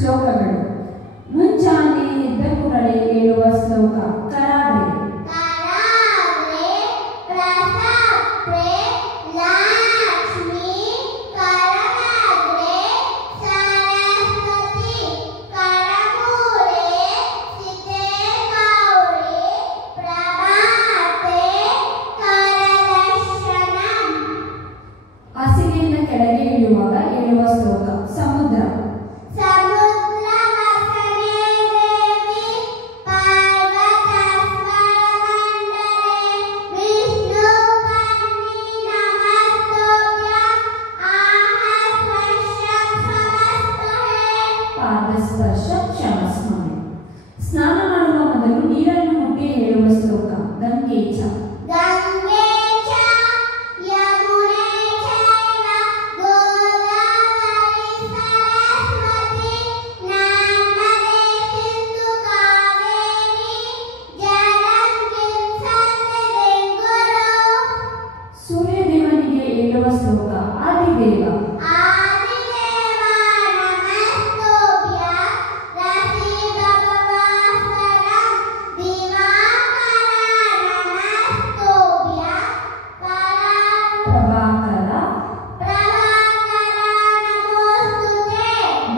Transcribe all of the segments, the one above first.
ಶ್ಲೋಕಗಳು. ಮುಂಜಾನೆ ಎದ್ದ ಕೂಡಲೇ ಹೇಳುವ ಶ್ಲೋಕ ಕರಾಗ್ರೆ. ಹಸಿರಿನ ಕೆಳಗೆ ಇಳಿಯುವಾಗ ಹೇಳುವ ಶ್ಲೋಕ ಸಮುದ್ರ. ಪಾದಸ್ಪರ್ಶ ಕ್ಷಮಸ್ಮರಣೆ. ಸ್ನಾನ ಮಾಡುವ ಮೊದಲು ನೀರನ್ನು ಮುಟ್ಟಿ ಹೇಳುವ ಶ್ಲೋಕ ಗಂಗೇಚ. ಸೂರ್ಯದೇವನಿಗೆ ಹೇಳುವ ಶ್ಲೋಕ ಆದಿದೇವ.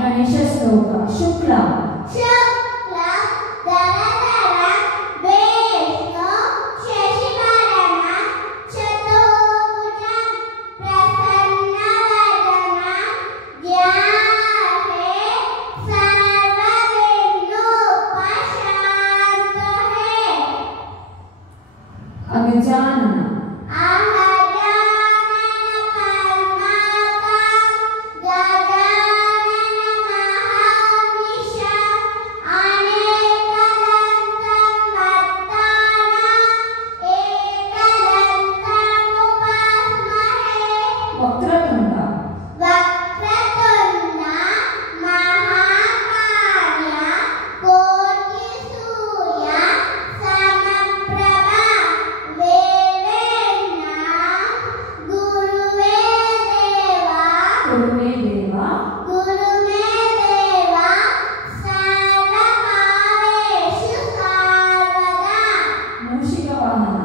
ಗಣೇಶ ಶ್ಲೋಕ ಶುಕ್ಲ. ಅಗಜಾನನ. ವಕ್ರತುಂಡ. ಗುರುವೇ ದೇವ. ಮೂಷಿಕ ವಾಹನ.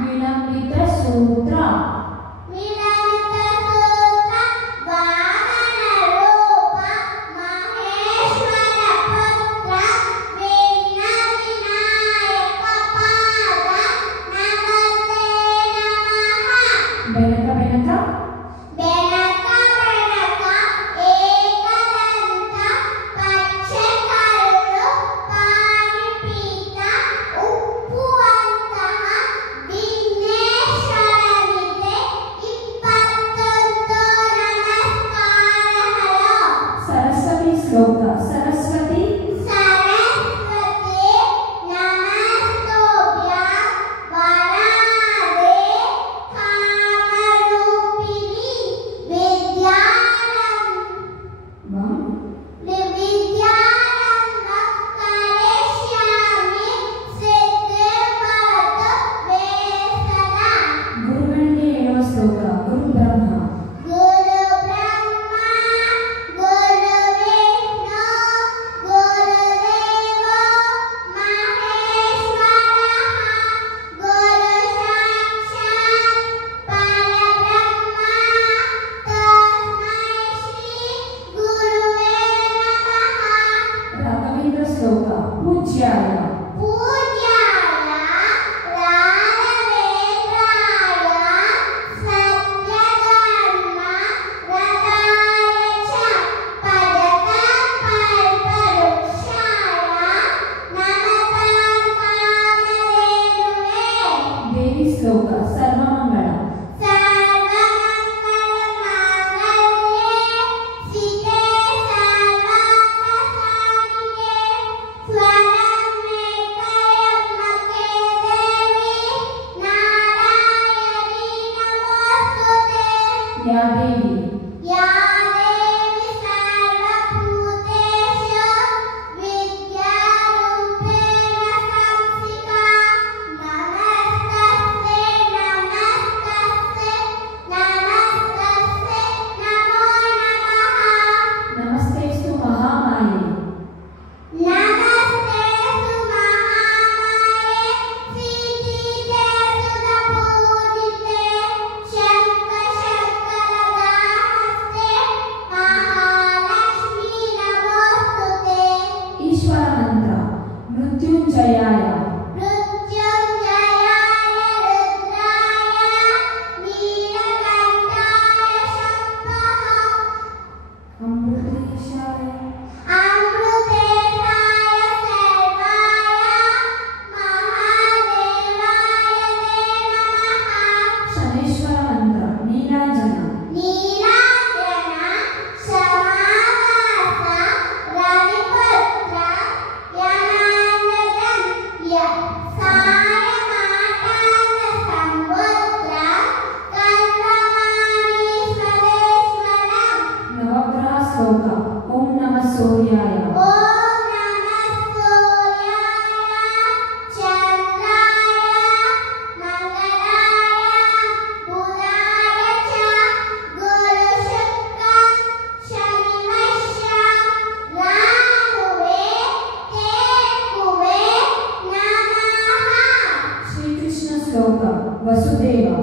ವಿಳಂಬಿತ ಸೂತ್ರ. ಬೆನಕ ಬೆನಕ. ಸರಸ್ವತಿ ಶ್ಲೋಕ ಸರಸ್ವತಿ. ಗುರುಗಳಿಗೆ ಹೇಳುವ ಶ್ಲೋಕ ಗುರು ಬ್ರಹ್ಮ. ರಾಘವೇಂದ್ರ ಶ್ಲೋಕ ಪೂಜ್ಯಾಯ. ದೇವಿ ಶ್ಲೋಕ Sarvamangala. Swara me kare ಮೃತ್ಯುಂಜಯಾಯ Vasudeva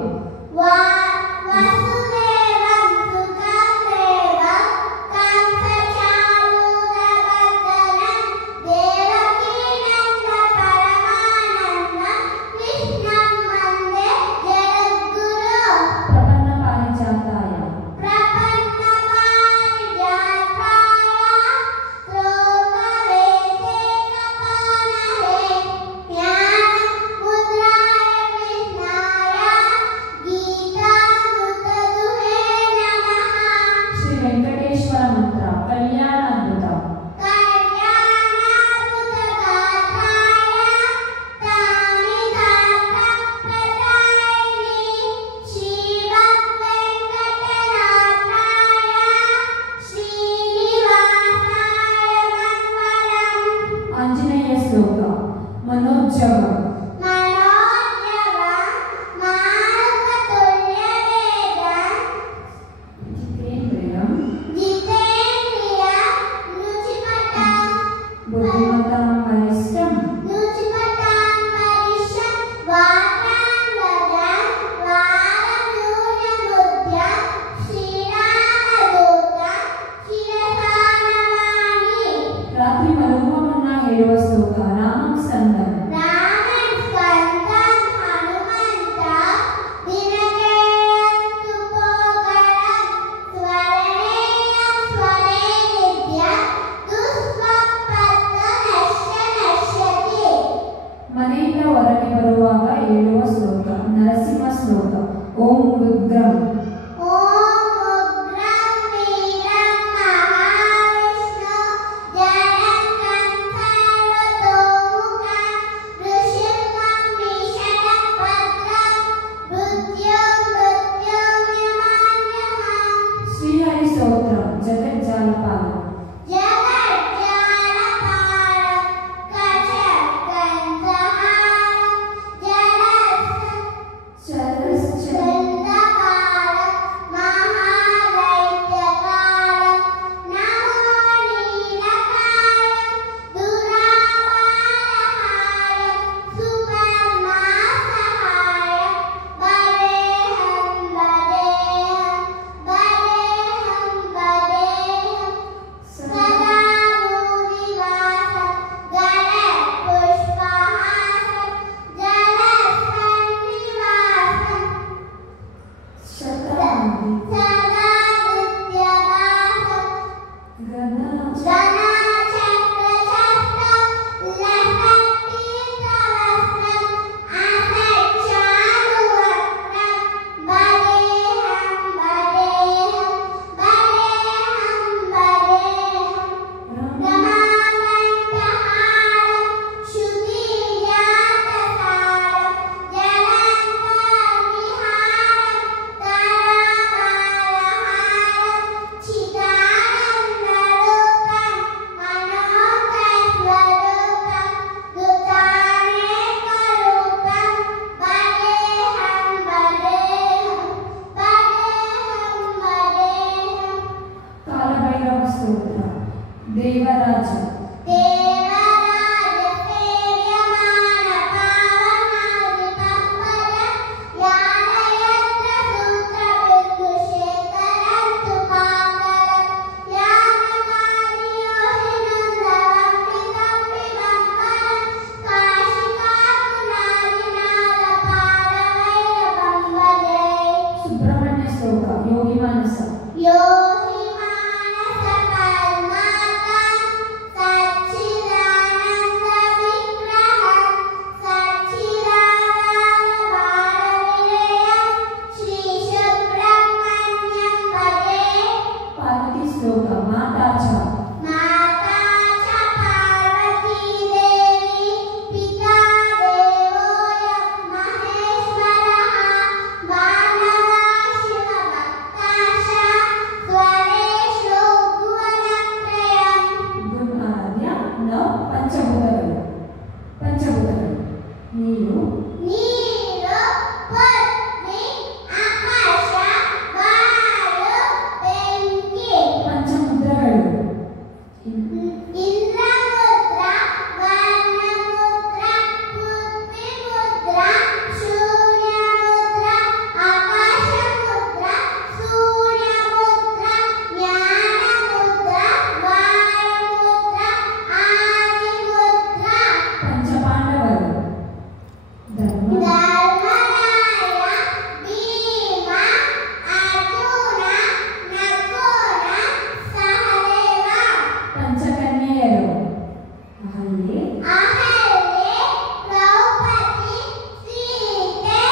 ಪಂಚಭೂತಗಳು. ಪಂಚಭೂತಗಳು ನೀರು, ಪೃಥ್ವಿ, ಆಕಾಶ, ವಾಯು, ಬೆಂಕಿ. ಪಂಚಮುದ್ರಗಳು ಇಂದ್ರ ಮುದ್ರ, ವರ್ಣ ಮುದ್ರ, ಪೃಥ್ವಿ ಮುದ್ರ, ಸೂರ್ಯ ಮುದ್ರ, ಆಕಾಶ ಮುದ್ರ, ಸೂರ್ಯ ಮುದ್ರ, ಜ್ಞಾನ ಮುದ್ರ, ವಾಯು ಮುದ್ರ, ಆದಿ ಮುದ್ರ. ಪಂಚಪಾಂಡವರು ಧರ್ಮರಾಯ, ಭೀಮ, ಅರ್ಜುನ, ನಕುಲ, ಸಹದೇವ. ಪಂಚಕನ್ಯೆಯರು ಅಹಲ್ಯೆ, ಅಹಲ್ಯೆ, ದ್ರೌಪದಿ, ಸೀತೆ,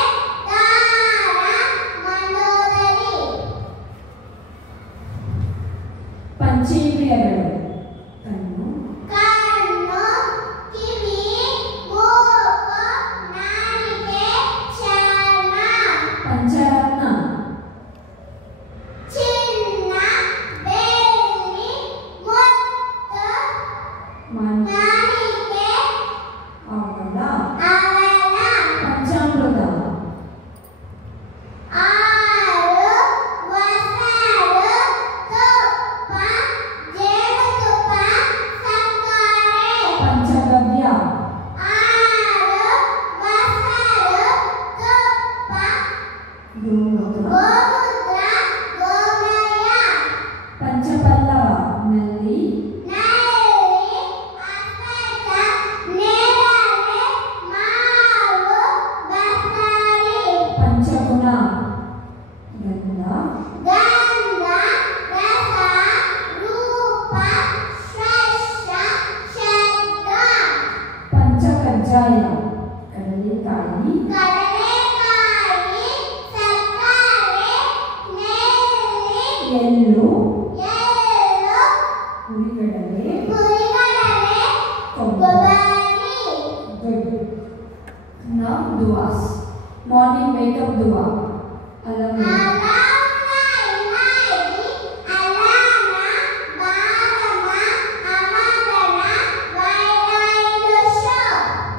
ತಾರ, ಮಂಡೋದರಿ. ಪಂಚೇಂದ್ರಿಯಗಳು ಕಣ್ಣು, ಕಣ್ಣು, ಕಿವಿ, ಮೂಗು, ನಾಲಿಗೆ, ಚರ್ಮ. ಪಂಚರತ್ನ ಚಿನ್ನ, ಬೆಳ್ಳಿ, ಮುತ್ತು, ಮಾಣಿಕ್ಯ, ಅವಲ, ಅವಲ. ಪಂಚಾಮೃತ ಹಾಲು, ಮೊಸರು, ತುಪ್ಪ, ಜೇನುತುಪ್ಪ, ಸಕ್ಕರೆ. ಪಂಚಗವ್ಯ ಹಾಲು, ಮೊಸರು, ತುಪ್ಪ, ಗೋಮೂತ್ರ ಗೋಮೂತ್ರ, ಗೋಮಯ. ಪಂಚಪಲ್ಲವ ನಲ್ಲಿ, ನಲ್ಲಿ, ಅಕ್ಕಟ, ನೇರಳೆ, ಮಾವು, ಬಸರಿ. ಪಂಚಗುಣ ಗಂಧ, ಗಂಧ, ರಸ, ರೂಪ, ಸ್ಪರ್ಶ, ಶಬ್ದ. ಪಂಚಕಜ್ಜಾಯ ಕಡಲೆಕಾಯಿ, ಕಡಲೆಕಾಯಿ, ಸಕ್ಕರೆ, ನೆಲ್ಲಿ, ಎಳ್ಳು, ಎಳ್ಳು, ಹುರಿಗಡಲೆ, ಹುರಿಗಡಲೆ, ಕೊಬ್ಬರಿ. ಕೊಬ್ಬರಿ. Good. Now duas. Morning wake up dua. Alam.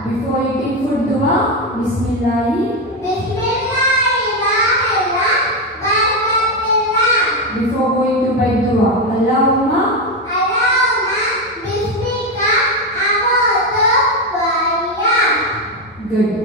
Before eating food dua, Bismillahi. Before going to bed dua, Allahumma. Good.